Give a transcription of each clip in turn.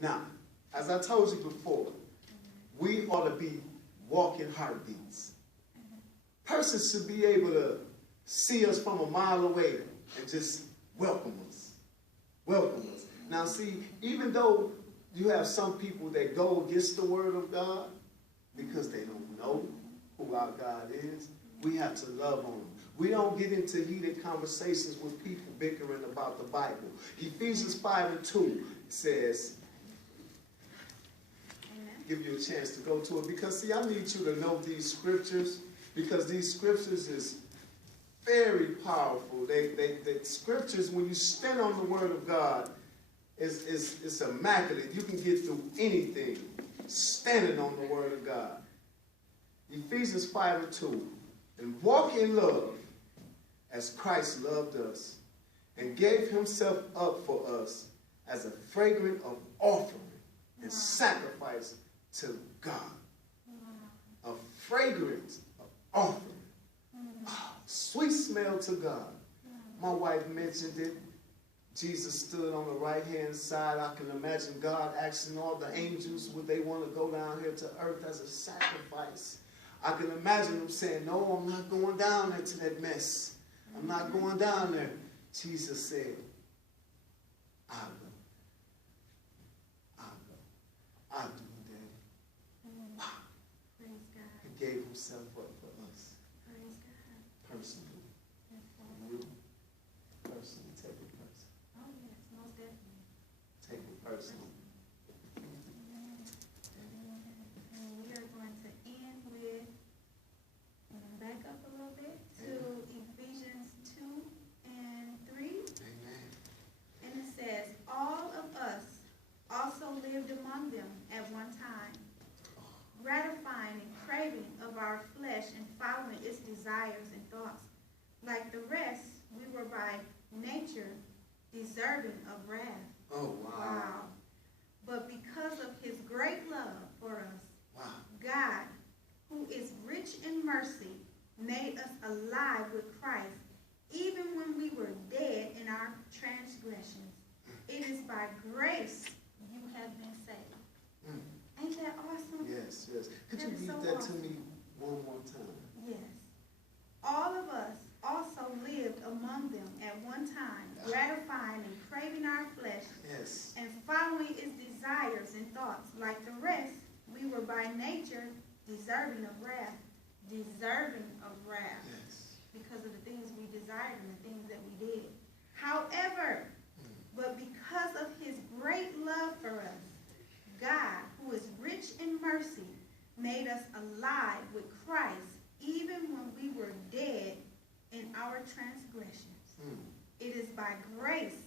Now, as I told you before, we ought to be walking heartbeats. Persons should be able to see us from a mile away and just welcome us. Welcome us. Now see, even though you have some people that go against the word of God because they don't know who our God is, we have to love on them. We don't get into heated conversations with people bickering about the Bible. Ephesians 5:2 says, give you a chance to go to it, because see, I need you to know these scriptures, because these scriptures is very powerful. The scriptures, when you stand on the word of God, it's immaculate. You can get through anything standing on the word of God. Ephesians 5:2, and walk in love as Christ loved us and gave himself up for us as a fragrant of offering and sacrifice to God. A fragrance of offering. Oh, sweet smell to God. My wife mentioned it. Jesus stood on the right-hand side. I can imagine God asking all the angels, would they want to go down here to earth as a sacrifice? I can imagine them saying, no, I'm not going down there to that mess. I'm not going down there. Jesus said, I'll go. I'll go. I'll do it, Daddy. Wow. He gave himself up for us. Personally. You, personally, take it personally. Oh, yes, most definitely. Take it personally. And we are going to end with, back up a little bit to Ephesians 2 and 3. Amen. And it says, all of us also lived among them at one time, gratifying and craving of our flesh and following its desires and thoughts. Like the rest, we were by nature deserving of wrath. Oh, wow. But because of his great love for us, Wow. God, who is rich in mercy, made us alive with Christ, even when we were dead in our transgressions. It is by grace you have been saved. Ain't that awesome? Yes, yes. Could you That is read so that awesome. to me one more time? Yes. All of us also lived among them at one time, gratifying and craving our flesh, Yes. and following its desires and thoughts. Like the rest, we were by nature deserving of wrath. Deserving of wrath. Yes. Because of the things we desired and the things that we did. However, but because of his great love for us, God, who is rich in mercy, made us alive with Christ, even when we were dead in our transgressions. It is by grace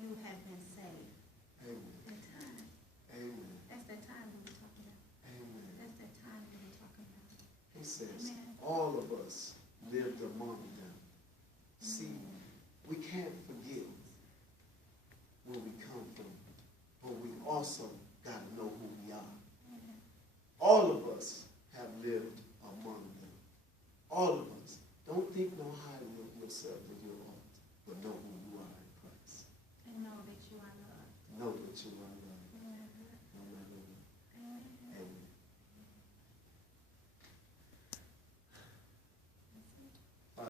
you have been saved. Amen. That time. Amen. That's that time we were talking about. Amen. That's that time we were talking about. He says, Amen. all of us lived among them. See, we can't forget where we come from, but we also